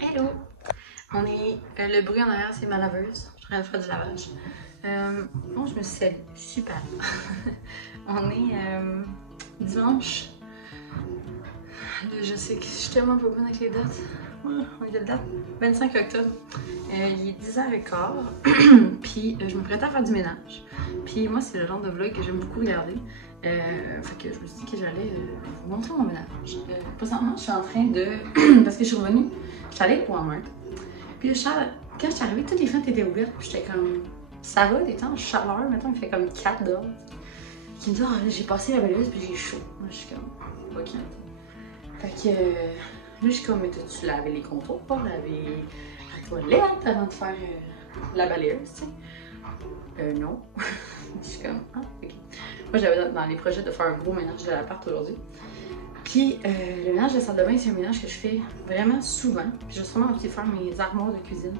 Hello! On est. Le bruit en arrière, c'est ma laveuse. Je suis en train de faire du lavage. Bon, je me suis salie. Super! On est dimanche. Je sais que je suis tellement pas bonne avec les dates. On est de date? 25 octobre. Il est 10h15. Puis je me prêtais à faire du ménage. Puis moi, c'est le genre de vlog que j'aime beaucoup regarder. Fait que je me suis dit que j'allais vous montrer mon ménage. Présentement, je suis en train de. Parce que je suis revenue. Je suis allée au Walmart. Puis quand je suis arrivée, toutes les fenêtres étaient ouvertes. Puis j'étais comme. Ça va, des temps en chaleur. Maintenant, il fait comme 4 dehors. Qui me dit, oh, j'ai passé la balayeuse puis j'ai chaud. Moi, je suis comme. Ok. Fait que. Là, je suis comme, mais t'as-tu lavé les contours, lavé la toilette avant de faire la balayeuse, tu sais? Non. Je suis comme, ah, ok. Moi, j'avais dans les projets de faire un gros ménage de l'appart aujourd'hui. Puis, le ménage de la salle de bain, c'est un ménage que je fais vraiment souvent. Puis, je vais sûrement aussi faire mes armoires de cuisine.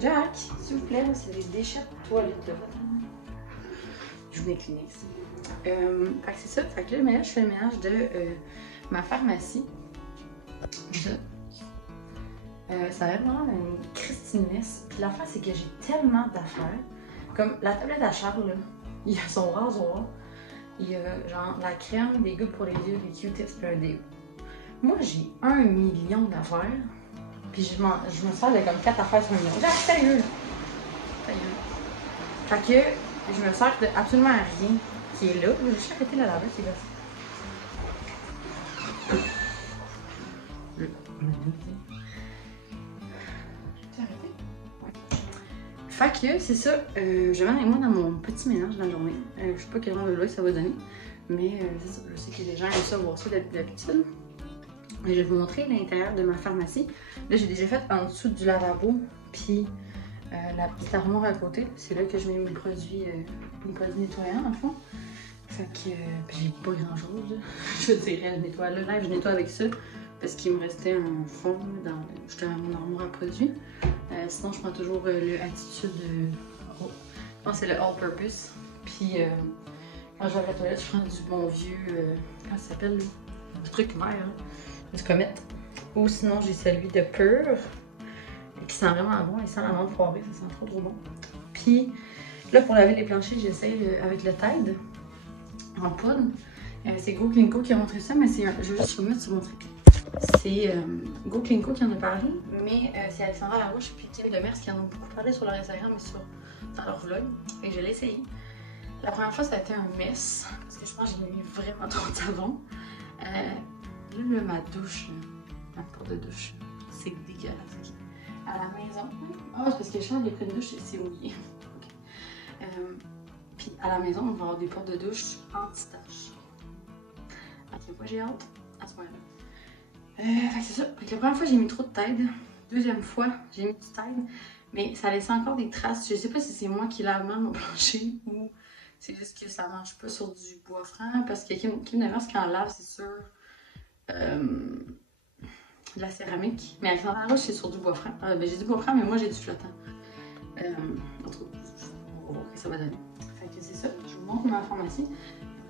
Jack, s'il vous plaît, c'est des déchets de toilette, là. Je vous mets Kleenex. Fait que c'est ça. Fait que là, le ménage, je fais le ménage de ma pharmacie. Ça va vraiment une Christinesse. Puis l'affaire, c'est que j'ai tellement d'affaires. Comme la tablette à Charles, là, il y a son rasoir, il y a genre la crème, des gouttes pour les yeux, les Q-tips, puis un déo. Moi, j'ai 1 million d'affaires. Puis je me sers de comme 4 affaires sur 1 million. Genre, sérieux! Fait que je me sers de absolument rien qui est là. Je vais juste arrêter la laveuse, c'est là. Fait que c'est ça, je vais avec moi dans mon petit ménage dans la journée. Je sais pas quel genre de vlog ça va donner, mais c'est ça, je sais que les gens aiment ça voir ça d'habitude. Je vais vous montrer l'intérieur de ma pharmacie. Là, j'ai déjà fait en dessous du lavabo, puis la petite armoire à côté. C'est là que je mets mes produits nettoyants, en fond. Fait que j'ai pas grand chose. Je dirais, je nettoie là, je nettoie avec ça. Parce qu'il me restait un fond dans mon armoire à produits. Sinon, je prends toujours le Attitude. Je pense que c'est le All Purpose. Puis, quand je vais à la toilette, je prends du bon vieux. Comment ça s'appelle, là? Du truc vert, hein? Du Comet. Ou sinon, j'ai celui de Pure. Qui sent vraiment bon. Il sent la menthe foirée. Ça sent trop bon. Puis, là, pour laver les planchers, j'essaye avec le Tide en poudre. C'est Go Clean Co qui a montré ça, mais je vais juste remettre sur mon trépied. C'est Go Clean Co qui en a parlé, mais c'est Alexandra Larouche et Kim Demers qui en ont beaucoup parlé sur leur Instagram et dans leur vlog. Et je l'ai essayé. La première fois, ça a été un mess, parce que je pense que j'ai mis vraiment trop de savon. Là, ma douche, ma porte de douche, c'est dégueulasse. À la maison, c'est parce que je change les pris de douche et c'est mouillé. Okay. Puis à la maison, on va avoir des portes de douche anti-taches. Ok, moi j'ai hâte à ce moment-là. Fait que c'est ça. Fait que la première fois, j'ai mis trop de Tide. Deuxième fois, j'ai mis du Tide. Mais ça laissait encore des traces. Je sais pas si c'est moi qui lave mal mon plancher ou c'est juste que ça marche pas sur du bois franc. Parce que Kim Demers, quand elle lave, c'est sur de la céramique. Mais Alexandra Larouche, c'est sur du bois franc. Ben, j'ai du bois franc, mais moi j'ai du flottant. En tout cas, on va voir ce que ça va donner. Fait que c'est ça. Je vous montre ma pharmacie.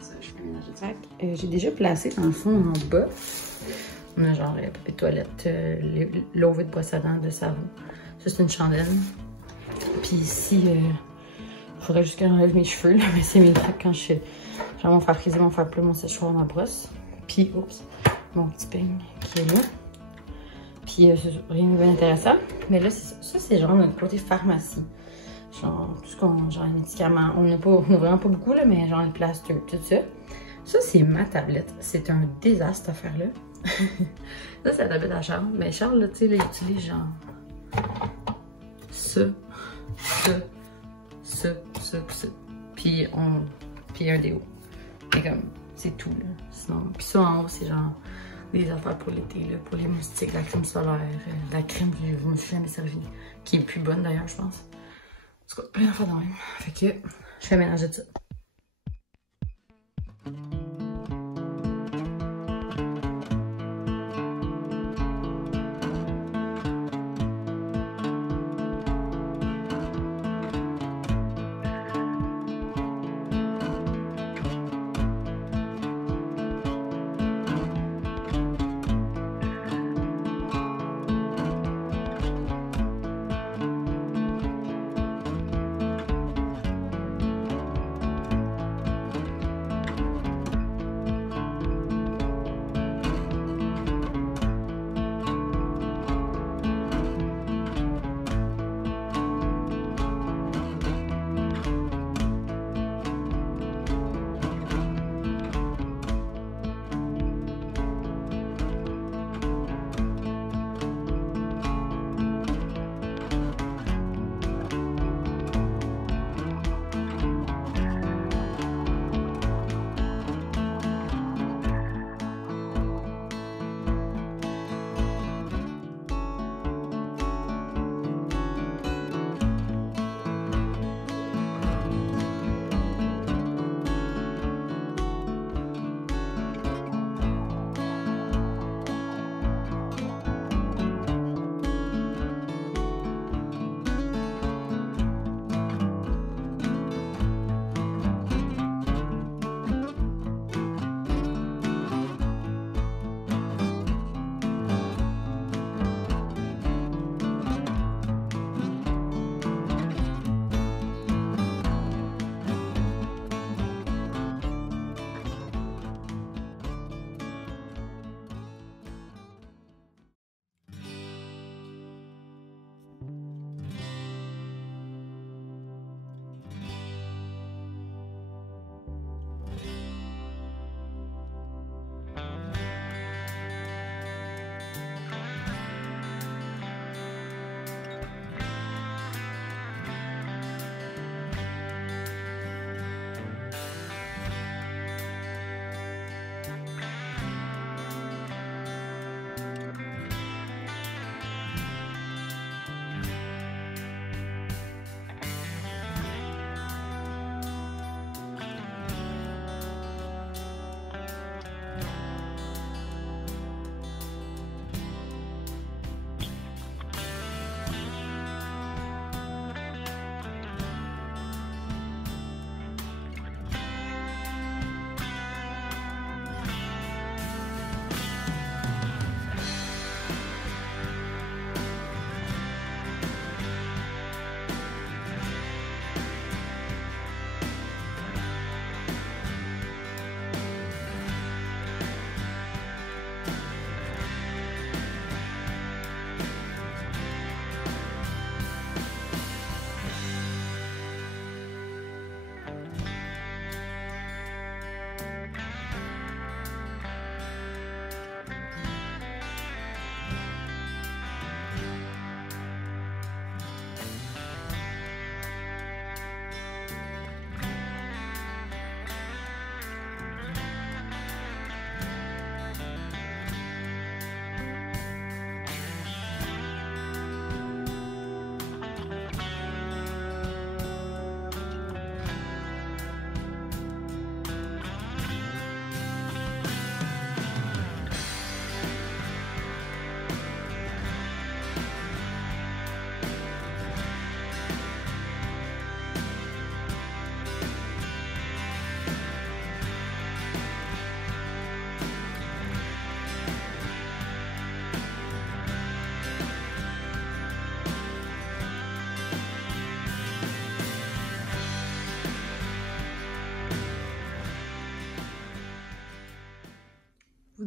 Ça, je fais le ménage de sac. J'ai déjà placé dans le fond en bas. On a genre papier de toilette, l'eau de brosse à dents, de savon. Ça, c'est une chandelle. Puis ici, il faudrait juste que j'enlève mes cheveux, là, mais c'est mes trucs quand je vais m'en faire friser, m'en faire plus mon séchoir, ma brosse. Puis, oups, mon petit peigne qui est là. Puis, rien de bien intéressant. Mais là, ça, c'est genre notre côté pharmacie. Genre, tout ce qu'on, genre les médicaments. On n'a vraiment pas beaucoup, là, mais genre les plasters, tout ça. Ça, c'est ma tablette. C'est un désastre, cette affaire-là. Ça, c'est la tablette à Charles. Mais Charles, là, tu sais, il utilise genre ça. Puis un déo. Et comme, c'est tout, là. Sinon, puis ça, en haut, c'est genre des affaires pour l'été, là, pour les moustiques, la crème solaire, la crème que je me suis jamais servi, qui est plus bonne d'ailleurs, je pense. En tout cas, plein d'affaires dans le même. Fait que, je fais mélanger de ça.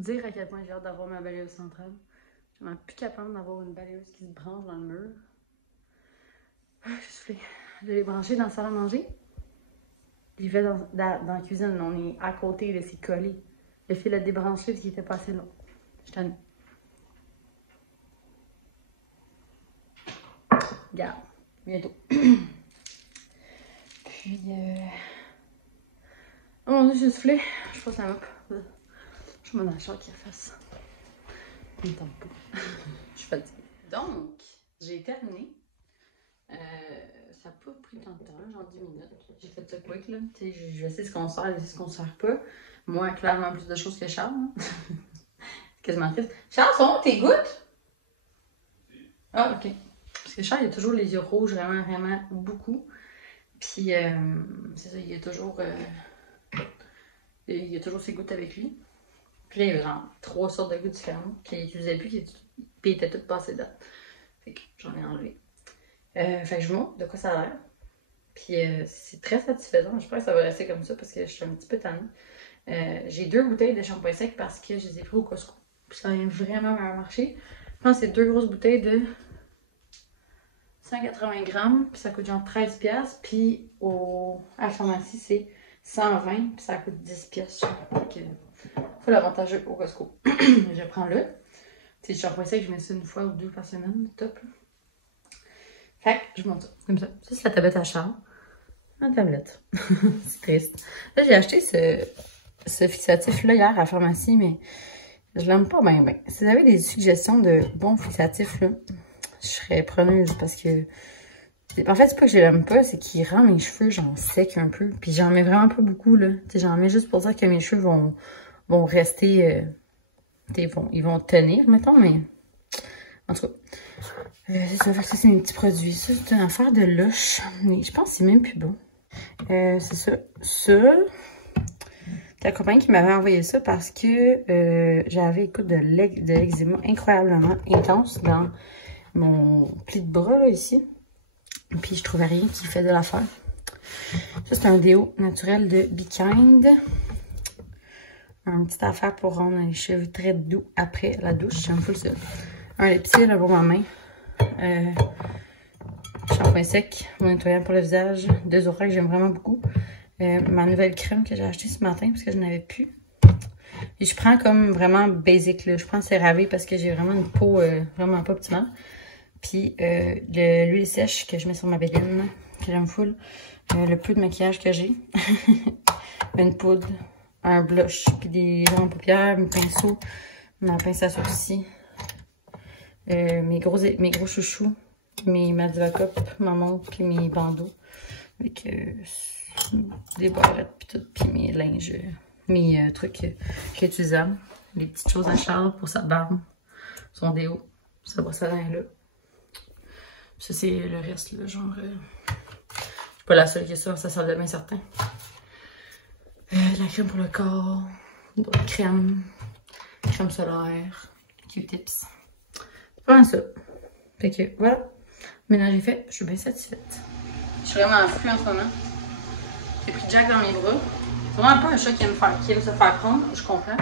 dire à quel point j'ai hâte d'avoir ma balayeuse centrale. Je suis vraiment plus capable d'avoir une balayeuse qui se branche dans le mur. Ah, j'ai soufflé. Je l'ai branché dans la salle à manger. Je l'ai fait dans la cuisine. On est à côté, là, c'est collé. Le fil a débranché parce qu'il était pas assez long. Je t'en ai. Regarde, bientôt. Puis, oh mon dieu, j'ai soufflé. Je pense que ça m'a pas. Je suis dans la chambre qui fasse. Il me tente pas. Je suis fatiguée. Donc, j'ai terminé. Ça n'a pas pris tant de temps, genre 10 minutes. J'ai fait ça quick, là. Tu sais, je sais ce qu'on sert, je sais ce qu'on sert pas. Moi, clairement, plus de choses que Charles. Hein? C'est quasiment triste. Charles, sont où tes gouttes? Ah, ok. Parce que Charles, il a toujours les yeux rouges, vraiment, vraiment beaucoup. Puis, c'est ça, il y a toujours ses gouttes avec lui. Puis là, il y avait genre 3 sortes de gouttes différentes qu'il n'utilisait plus, puis ils étaient toutes passées dedans. Fait que j'en ai enlevé. Fait que je vous montre de quoi ça a l'air. Puis c'est très satisfaisant. Je pense que ça va rester comme ça parce que je suis un petit peu tannée. J'ai 2 bouteilles de shampoing sec parce que je les ai pris au Costco. Puis ça a vraiment marché. Je pense que c'est 2 grosses bouteilles de 180 grammes. Puis ça coûte genre 13$. Puis à la pharmacie, c'est 120. Puis ça coûte 10$. Donc, faut l'avantage au Costco. Je prends là. Tu sais, le shampoing sec, je mets ça 1 fois ou 2 par semaine. Top. Fait que je monte ça. Comme ça. Ça, c'est la tablette à Charles. La tablette. C'est triste. Là, j'ai acheté ce fixatif-là hier à la pharmacie, mais je l'aime pas bien. Si vous avez des suggestions de bons fixatifs, là, je serais preneuse parce que... En fait, c'est pas que je l'aime pas, c'est qu'il rend mes cheveux, genre, secs un peu. Puis j'en mets vraiment pas beaucoup, là. Tu sais, j'en mets juste pour dire que mes cheveux vont rester... ils vont tenir, mettons, mais... En tout cas... c'est ça, c'est mes petits produits. Ça, c'est une affaire de lush. Mais je pense que c'est même plus bon. C'est ça. Ça, c'est la compagnie qui m'avait envoyé ça parce que j'avais, écoute, de l'eczéma incroyablement intense dans mon pli de bras, là, ici. Puis je trouvais rien qui faisait l'affaire. Ça, c'est un déo naturel de Be Kind. Une petite affaire pour rendre les cheveux très doux après la douche. J'aime full ça. Un lipstick là pour ma main. Shampoing sec, mon nettoyant pour le visage, 2 oreilles que j'aime vraiment beaucoup. Ma nouvelle crème que j'ai achetée ce matin parce que je n'avais plus. Et je prends comme vraiment basic là. Je prends CeraVe parce que j'ai vraiment une peau vraiment pas optimale. Puis l'huile sèche que je mets sur ma bédaine, que j'aime full. Le peu de maquillage que j'ai. Une poudre, un blush, puis des ronds de paupières, mes pinceaux, ma pince à sourcils. Mes gros chouchous, mes Madiva Cup, ma montre, puis mes bandeaux. Avec des barrettes, puis tout, puis mes linges, mes trucs réutilisables. Les petites choses à Charles pour sa barbe, son déo, sa brosse à dents là. Ça, c'est le reste, là, genre... je suis pas la seule qui a ça salle de bain, certain. De la crème pour le corps, d'autres crème solaire, Q-tips. Pas ça. Fait que voilà. Maintenant j'ai fait, je suis bien satisfaite. Je suis vraiment en flux en ce moment. J'ai pris Jack dans mes bras. C'est vraiment pas un chat qui aime se faire prendre, je comprends.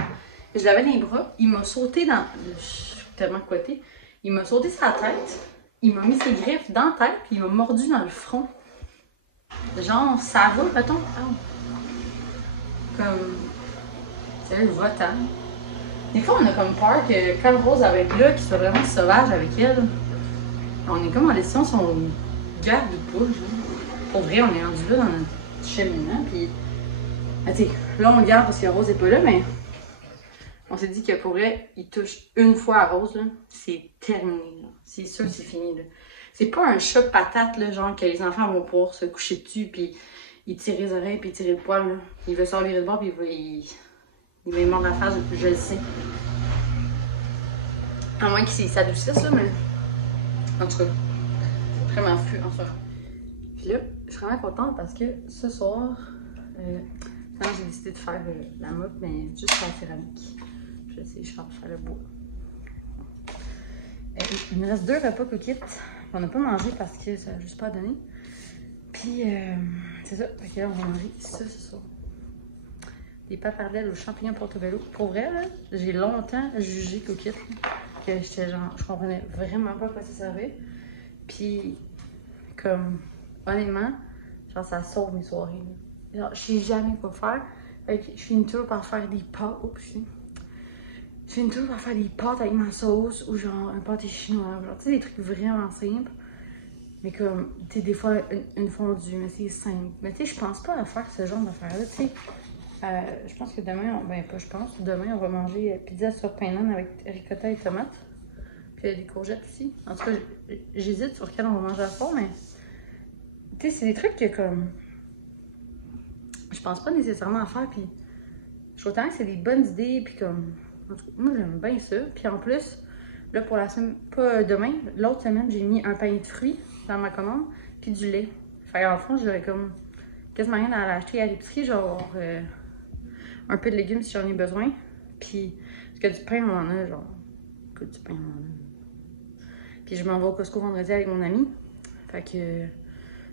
Je l'avais dans les bras, il m'a sauté dans... Je suis tellement coitée. Il m'a sauté sur la tête, il m'a mis ses griffes dans la tête, puis il m'a mordu dans le front. Genre, ça va, mettons. Oh. Comme... C'est un votant. Des fois, on a comme peur que quand Rose avec là, qu'il soit vraiment sauvage avec elle, on est comme en décision si on garde ou pas. Pour vrai, on est rendu là dans notre cheminement. Puis, là, on le garde parce que Rose n'est pas là, mais on s'est dit que pour vrai, il touche une fois à Rose, c'est terminé. C'est sûr, c'est fini. C'est pas un chat patate, là, genre que les enfants vont pouvoir se coucher dessus, puis il tire les oreilles, puis il tire le poil. Là. Il veut sortir de bord, puis il va mordre la face, je le sais. À moins qu'il s'adoucisse, ça, mais... En tout cas, c'est vraiment flou en ce moment. Puis là, je suis vraiment contente parce que ce soir, j'ai décidé de faire la mop, mais juste en céramique. Je vais essayer, je vais faire le bois. Il me reste 2 repas cookies. On n'a pas mangé parce que ça n'a juste pas donné. Puis, c'est ça. Fait que là, on va manger ça ce soir. des pappardelles aux champignons portobello. Pour vrai, j'ai longtemps jugé Coquette. Que j'étais genre, je comprenais vraiment pas à quoi ça servait. Puis, comme, honnêtement, genre, ça sauve mes soirées. Là. Genre, je sais jamais quoi faire. Fait que je finis toujours par faire des pâtes. Oups, je finis toujours par faire des pâtes avec ma sauce ou genre un pâté chinois. Genre, tu sais, des trucs vraiment simples. Mais comme, tu sais, des fois, une fondue, mais c'est simple. Mais tu sais, je pense pas à faire ce genre d'affaires-là, tu sais. Je pense que demain, ben pas je pense, demain on va manger pizza sur pain d'âne avec ricotta et tomates. Puis il y a des courgettes aussi. En tout cas, j'hésite sur quel on va manger à fond, mais tu sais, c'est des trucs que comme, je pense pas nécessairement à faire, puis je trouve tant que c'est des bonnes idées, puis comme, en tout cas, moi j'aime bien ça. Puis en plus, là pour la semaine, pas demain, l'autre semaine, j'ai mis un panier de fruits dans ma commande, puis du lait. Fait en fond, j'aurais comme quasiment rien à l'acheter à l'épicerie, genre un peu de légumes si j'en ai besoin. Puis, parce que du pain, on en a, genre. Écoute, du pain, on en a. Puis, je m'en vais au Costco vendredi avec mon ami. Fait que.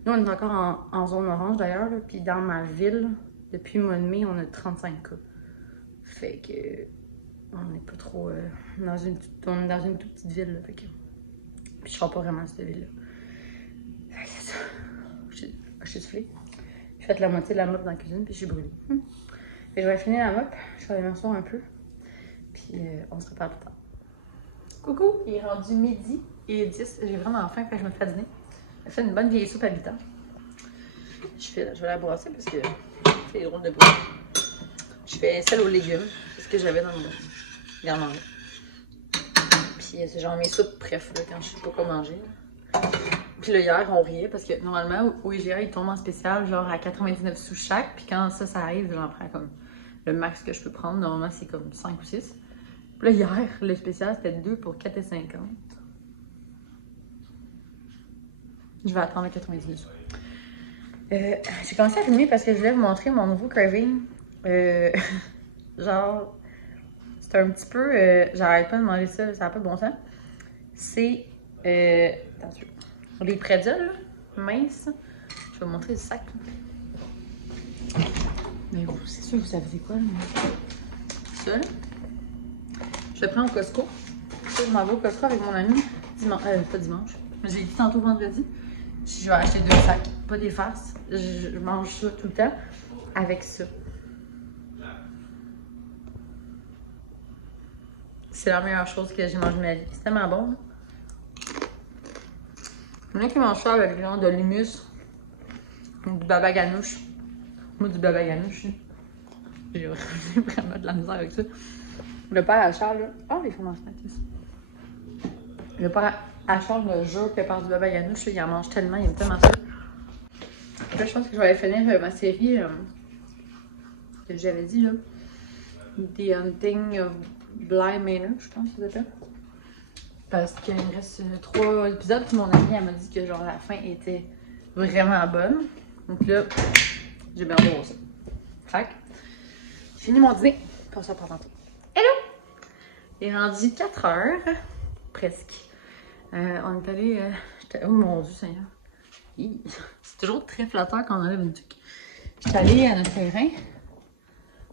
Nous, on est encore en zone orange d'ailleurs. Puis, dans ma ville, depuis le mois de mai, on a 35 cas. Fait que. On n'est pas trop. On est dans une toute petite ville. Là, fait que. Puis, je sors pas vraiment de cette ville-là. Fait que c'est ça. Je suis soufflée. J'ai fait la moitié de la mop dans la cuisine, puis je suis brûlée. Et je vais finir la mop, je vais aller m'asseoir un peu, puis on se prépare plus tard. Coucou, il est rendu midi, il est 10, j'ai vraiment faim, fait que je me fais dîner. J'ai fait une bonne vieille soupe habitant. Je vais la brasser parce que c'est drôle de boire. Je fais celle aux légumes, c'est ce que j'avais dans mon garde-manger. Puis c'est genre mes soupes bref, là, quand je sais pas quoi manger. Là. Puis là, hier, on riait parce que normalement, au IGA, il tombe en spécial, genre à 99 sous chaque. Puis quand ça arrive, j'en prends comme le max que je peux prendre. Normalement, c'est comme 5 ou 6. Puis là, hier, le spécial, c'était 2 pour 4,50. Je vais attendre à 99 sous. J'ai commencé à filmer parce que je voulais vous montrer mon nouveau craving. Genre, c'est un petit peu... j'arrête pas de manger ça, ça n'a pas de bon sens. C'est... attention. Les pretzels, minces. Je vais vous montrer le sac. Mais bon, c'est sûr que vous savez c'est quoi, là. Ça, là. Je le prends au Costco. Ça, je m'en vais au Costco avec mon ami. Pas dimanche. Mais j'ai dit tantôt vendredi. Je vais acheter 2 sacs. Pas des farces. Je mange ça tout le temps. Avec ça. C'est la meilleure chose que j'ai mangée de ma vie. C'est tellement bon, là. Il y en a qui mangent ça avec genre de l'humus ou du baba ganoush. Moi, du baba ganoush, j'ai vraiment de la misère avec ça. Le père à Charles, là... Oh, les fromages snackis. Le père à Charles, le jour qu'il part du baba ganoush, il en mange tellement, il aime tellement ça. Là, je pense que je vais aller finir ma série que j'avais dit, là. The Hunting of Bly Manor, je pense que ça s'appelle. Parce qu'il me reste 3 épisodes, puis mon amie, elle m'a dit que genre la fin était vraiment bonne. Donc là, j'ai bien hâte de voir ça. Fait que, j'ai fini mon dîner, puis on se reprend tantôt. Hello! Il est rendu 4 heures, presque. On est allé... oh mon Dieu Seigneur! C'est toujours très flatteur quand on enlève une tuque. J'étais allée à notre terrain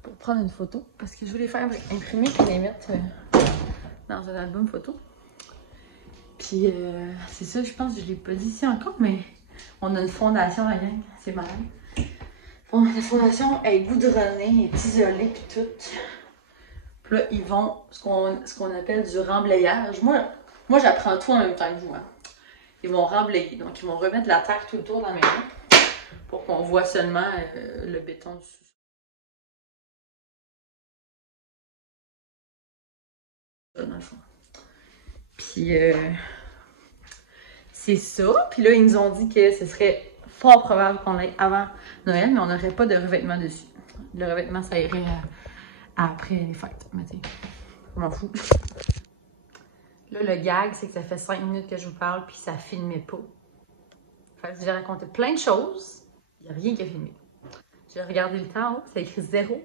pour prendre une photo, parce que je voulais faire imprimer et les mettre dans un album photo. Puis c'est ça, je pense que je ne l'ai pas dit ici encore, mais on a une fondation, la gang, c'est malade. La fondation est goudronnée, est isolée, puis tout. Puis là, ils vont, ce qu'on appelle du remblayage. Moi j'apprends tout en même temps que vous. Hein. Ils vont remblayer, donc ils vont remettre la terre tout autour de la maison pour qu'on voit seulement le béton du sous-sol. Dans le fond. Puis c'est ça. Puis là, ils nous ont dit que ce serait fort probable qu'on aille avant Noël, mais on n'aurait pas de revêtement dessus. Le revêtement, ça irait après les fêtes. Mais tu sais, je m'en fous. Là, le gag, c'est que ça fait 5 minutes que je vous parle, puis ça filmait pas. Fait que j'ai raconté plein de choses. Il n'y a rien qui a filmé. J'ai regardé le temps, ça écrit 0.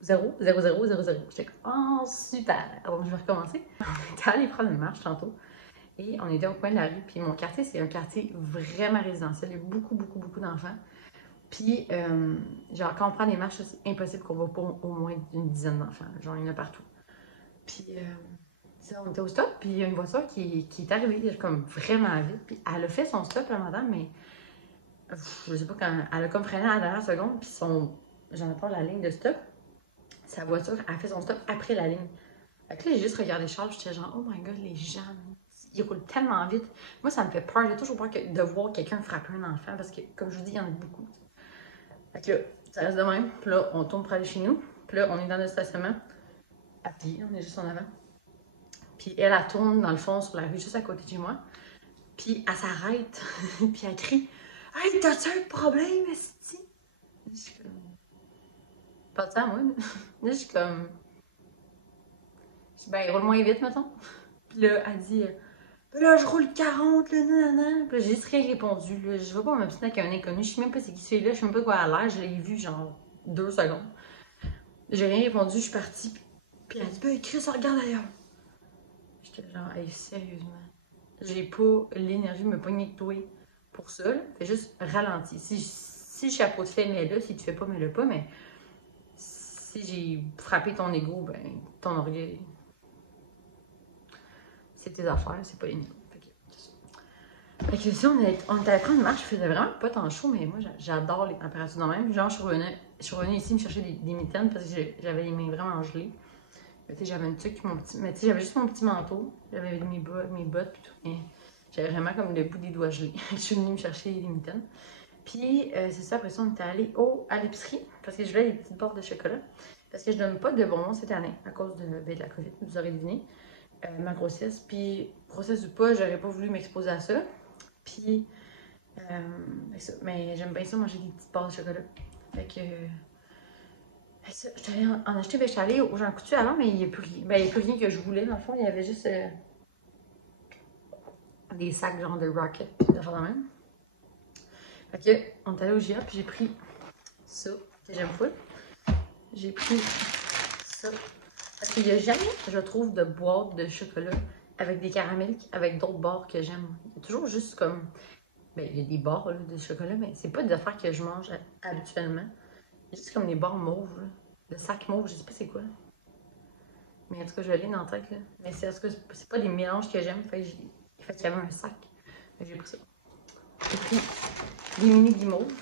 0, 0, 0, 0, 0. J'étais comme, oh, super! Donc, je vais recommencer. On était allé prendre une marche tantôt. Et on était au coin de la rue. Puis mon quartier, c'est un quartier vraiment résidentiel. Il y a beaucoup, beaucoup, beaucoup d'enfants. Puis, genre, quand on prend des marches, c'est impossible qu'on voit pas au moins une dizaine d'enfants. Genre, il y en a partout. Puis, ça, on était au stop, puis il y a une voiture qui est arrivée comme vraiment vite. Puis, elle a fait son stop, la madame, mais je sais pas quand. Elle a comme freiné à la dernière seconde, puis j'en ai pas la ligne de stop. Sa voiture a fait son stop après la ligne. Fait que là, j'ai juste regardé Charles, j'étais genre, oh my god, les gens, ils roulent tellement vite. Moi, ça me fait peur. J'ai toujours peur de voir quelqu'un frapper un enfant parce que, comme je vous dis, il y en a beaucoup. Fait que là, ça reste de même. Puis là, on tourne pour aller chez nous. Puis là, on est dans le stationnement. À pied, on est juste en avant. Puis elle tourne dans le fond sur la rue juste à côté de chez moi. Puis elle s'arrête. Puis elle crie, hey, t'as-tu un problème, esti? Je suis comme. Pas de ça, moi. Là, je suis comme. Ben, roule moins vite, mettons. Puis là, elle dit, là, je roule 40, là, nanana. Puis là, j'ai juste rien répondu. Là. Je vais pas m'obstiner avec un inconnu. Je sais même pas c'est qui celui-là. Je sais même pas quoi elle a l'air. Je l'ai vu, genre, 2 secondes. J'ai rien répondu. Je suis partie. Puis elle dit, ben, Chris, regarde ailleurs. J'étais genre, hey, sérieusement. J'ai pas l'énergie de me pogner de toi pour ça. Là. Fais juste ralentir. Si le chapeau de fait, mets-le. Si tu fais pas, mets-le pas. Mais si j'ai frappé ton ego, ben, ton orgueil. C'est tes affaires, c'est pas les miennes. Fait que si on est allé prendre une marche, il faisait vraiment pas tant chaud, mais moi j'adore les températures de même. Genre, je suis revenue ici me chercher des mitaines parce que j'avais les mains vraiment gelées. Tu sais, j'avais une tuque, mais tu sais, j'avais juste mon petit manteau. J'avais mes bottes et tout. Mais j'avais vraiment comme le bout des doigts gelés. Je suis venue me chercher des mitaines. Puis c'est ça, après ça, on était allé à l'épicerie parce que je voulais des petites barres de chocolat. Parce que je donne pas de bonbons cette année à cause de la COVID, vous aurez deviné. Ma grossesse. Puis, grossesse ou pas, j'aurais pas voulu m'exposer à ça. Puis, mais j'aime bien ça manger des petites barres de chocolat. Fait que, j'étais allée en acheter, ben, j'étais allée au Jean Coutu avant, mais il n'y a plus rien. Ben, il n'y a plus rien que je voulais, dans le fond. Il y avait juste des sacs genre de Rocket, puis de la même. Fait que, on est allé au GA, puis j'ai pris ça, que j'aime pas. J'ai pris ça. Parce qu'il n'y a jamais, je trouve, de boîte de chocolat avec des caramels, avec d'autres barres que j'aime. Il y a toujours juste comme. Ben, il y a des barres là, de chocolat, mais c'est pas des affaires que je mange habituellement. Il y a juste comme des barres mauves, là. Le sac mauve, je sais pas c'est quoi. Mais en tout cas, je l'ai dans la tête, là. Mais c'est pas des mélanges que j'aime. Fait qu'il y avait un sac. Fait que j'ai pris ça. J'ai pris des mini guimauves.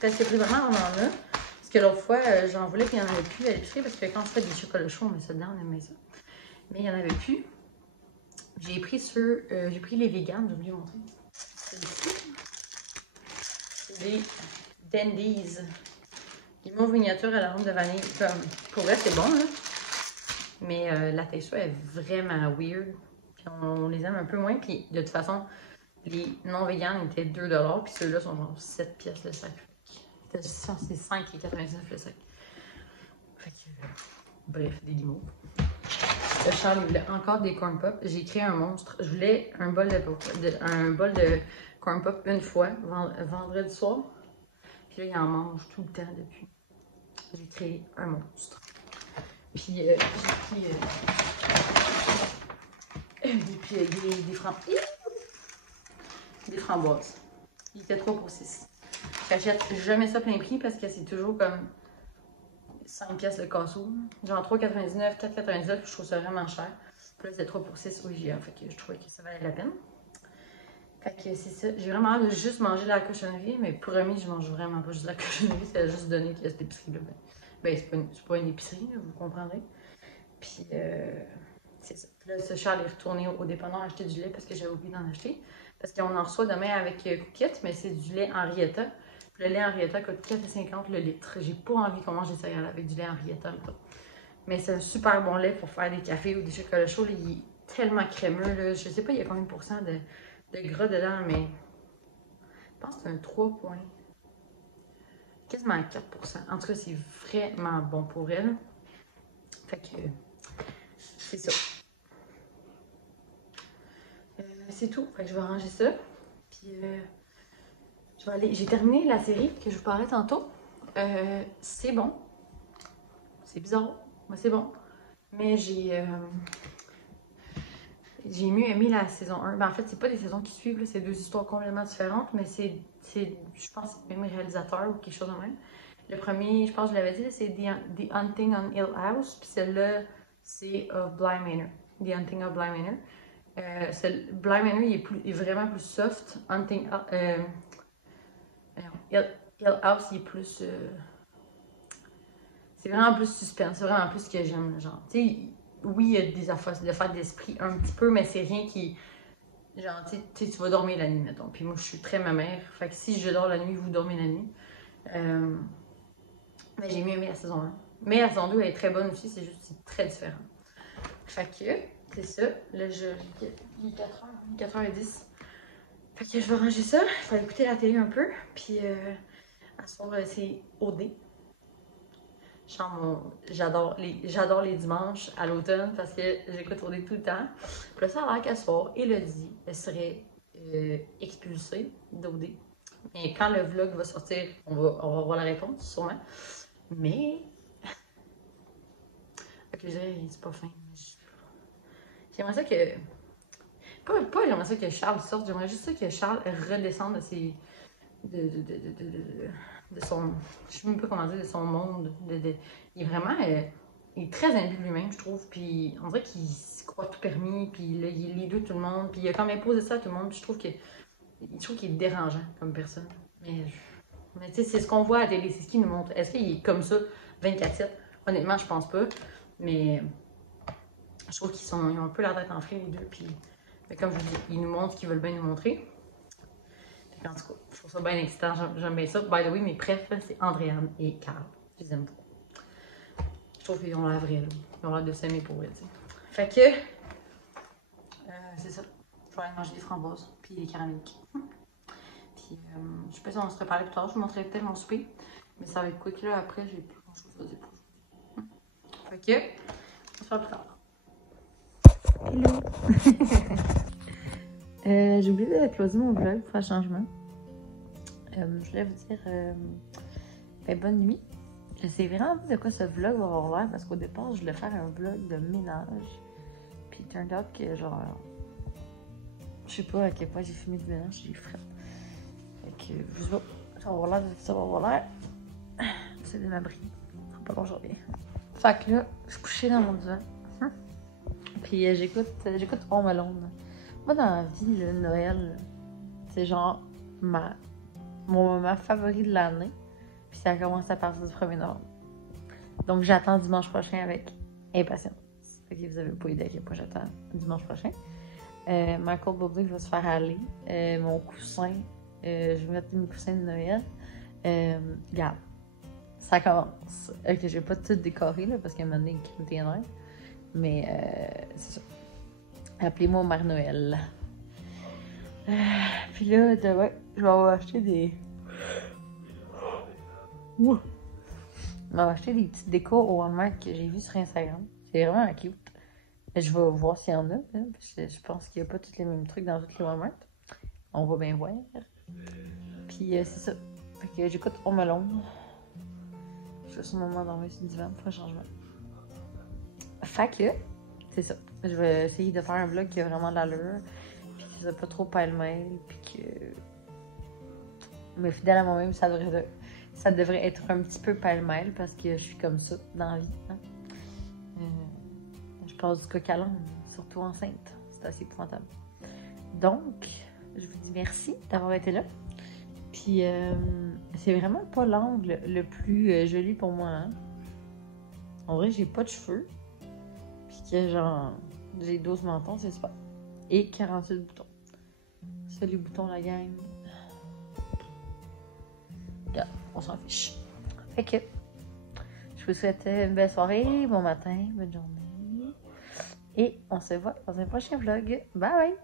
Parce que présentement, on en a. Parce que l'autre fois, j'en voulais puis il n'y en avait plus à l'épicerie. Parce que quand je fais des chocolats chauds, on met ça dedans, on aimait ça. Mais il n'y en avait plus. J'ai pris les véganes, j'ai oublié de montrer. C'est des Dandies. Guimauve miniature à la ronde de vanille. Comme, pour vrai, c'est bon, là. Mais la texture est vraiment weird. Puis on les aime un peu moins. Puis de toute façon, les non-véganes étaient 2$. Puis ceux-là sont genre 7 pièces le sac. C'est 5,99 le sac. Fait que, bref, des guimauves. Charles voulait encore des corn pop. J'ai créé un monstre. Je voulais un bol de corn pop une fois, vendredi soir. Puis là, il en mange tout le temps depuis. J'ai créé un monstre. Puis j'ai pris des framboises. Il était 3 pour 6. J'achète jamais ça plein prix parce que c'est toujours comme 5 pièces le casseau. Genre 3,99, 4,99, je trouve ça vraiment cher. Puis là, c'est 3 pour 6 au IGA, fait que je trouvais que ça valait la peine. Fait que c'est ça. J'ai vraiment hâte de juste manger de la cochonnerie, mais promis, je mange vraiment pas juste de la cochonnerie, c'est juste donné qu'il y a cette épicerie-là. Ben, c'est pas une épicerie, là, vous comprendrez. Puis, c'est ça. Puis là, ce Charles est retourné au dépanneur acheter du lait parce que j'avais oublié d'en acheter. Parce qu'on en reçoit demain avec Cookit, mais c'est du lait Henrietta. Puis le lait Henrietta coûte 4,50 le litre. J'ai pas envie qu'on mange des céréales avec du lait Henrietta. Mais c'est un super bon lait pour faire des cafés ou des chocolats chauds. Là, il est tellement crémeux. Là. Je sais pas il y a combien de pourcents de gras dedans, mais je pense que c'est un 3 points. Quasiment 4%. En tout cas, c'est vraiment bon pour elle. Fait que c'est ça. C'est tout. Fait que je vais ranger ça. Puis je vais aller. J'ai terminé la série que je vous parlais tantôt. C'est bon. C'est bizarre, mais c'est bon. Mais j'ai mieux aimé la saison 1. Ben, en fait, c'est pas des saisons qui suivent, c'est 2 histoires complètement différentes, mais je pense que c'est le même réalisateur ou quelque chose de même. Le premier, je pense que je l'avais dit, c'est The Hunting on Hill House, puis celle-là, c'est of Bly Manor. The Hunting of Bly Manor. Bly Manor, il est vraiment plus soft. Hill House, il est plus... c'est vraiment plus suspense, c'est vraiment plus ce que j'aime, genre. Tu sais, oui, il y a des affaires de faire d'esprit un petit peu, mais c'est rien qui... Genre, tu vas dormir la nuit, mettons. Puis moi, je suis très ma mère. Fait que si je dors la nuit, vous dormez la nuit. Mais j'ai mieux aimé la saison 1. Mais la saison 2, elle est très bonne aussi, c'est juste c'est très différent. Fait que, c'est ça. Là, il est 4h10. Fait que je vais ranger ça. Je vais écouter la télé un peu. Puis, à ce soir, c'est OD. J'adore les dimanches à l'automne parce que j'écoute OD tout le temps. Puis là, ça a l'air qu'à ce soir, Elodie, elle serait expulsée d'OD. Et quand le vlog va sortir, on va voir la réponse, sûrement. Mais. Ok, je dirais, c'est pas fin. J'aimerais ça que. Pas j'aimerais ça que Charles sorte, j'aimerais juste ça que Charles redescende de ses. De son. Je sais même pas comment dire, de son monde. Il est vraiment. Il est très imbu de lui-même, je trouve. Puis on dirait qu'il se croit tout permis. Puis là, il est leader de tout le monde. Puis il a quand même imposé ça à tout le monde. Puis je trouve qu'il est dérangeant comme personne. Mais tu sais, c'est ce qu'on voit à la télé, c'est ce qu'il nous montre. Est-ce qu'il est comme ça 24/7? Honnêtement, je pense pas. Mais je trouve qu'ils ont un peu la tête enflée les deux. Puis, comme je vous dis, ils nous montrent ce qu'ils veulent bien nous montrer. En tout cas, je trouve ça bien excitant. J'aime bien ça. By the way, mes préf, c'est Andréane et Carl. Je les aime beaucoup. Je trouve qu'ils ont l'air vrais, là. Ils ont l'air de s'aimer pour vrai, tu sais. Fait que, c'est ça. Je vais aller manger des framboises, puis des carameliques. Puis, je sais pas si on se reparler plus tard. Je vous montrerai peut-être mon souper. Mais ça va être quick, là. Après, j'ai plus grand-chose à dire pour aujourd'hui. Fait que, on se parle plus tard. Hello! J'ai oublié de closer mon vlog pour faire changement. Je voulais vous dire bonne nuit. Je sais vraiment pas de quoi ce vlog va avoir l'air parce qu'au départ, je voulais faire un vlog de ménage. Puis, turned out que genre. Je sais pas à quel point j'ai fumé du ménage, j'ai fret. Fait que je sais pas, ça va avoir l'air de ça va avoir l'air. C'est de m'abri. Faut pas qu'on je revienne. Fait que là, je suis couchée dans mon divan. Puis j'écoute Home Alone. Moi, dans la vie, le Noël, c'est genre mon moment favori de l'année. Puis ça commence à partir du 1er novembre. Donc j'attends dimanche prochain avec impatience. Fait que vous avez pas idée à quel point j'attends dimanche prochain. Michael Bublé va se faire aller. Mon coussin, je vais mettre mes coussins de Noël. Regarde, ça commence. Ok, je vais pas tout décorer là, parce qu'à un moment donné, il crée des. Mais c'est ça. Appelez-moi Mère Noël. Puis là, demain, je vais acheter des. Je vais acheter des petites décos au Walmart que j'ai vues sur Instagram. C'est vraiment cute. Je vais voir s'il y en a. Là, parce que je pense qu'il n'y a pas tous les mêmes trucs dans tous les Walmart. On va bien voir. Puis c'est ça. Fait que j'écoute Home Alone. Je vais sur le moment dormir sur le divan pour un changement. Fait que, c'est ça. Je vais essayer de faire un vlog qui a vraiment de l'allure. Puis que c'est pas trop pêle-mêle. Puis que. Mais fidèle à moi-même, ça devrait être un petit peu pêle-mêle parce que je suis comme ça dans la vie. Hein? Je passe du coq à l'âne, surtout enceinte. C'est assez épouvantable. Donc, je vous dis merci d'avoir été là. Puis, c'est vraiment pas l'angle le plus joli pour moi. Hein? En vrai, j'ai pas de cheveux. Puis que genre, j'ai 12 mentons, c'est super. Et 48 boutons. Ça, les boutons, la gang. Regarde, on s'en fiche. Fait que, je vous souhaite une belle soirée, bon matin, bonne journée. Et on se voit dans un prochain vlog. Bye!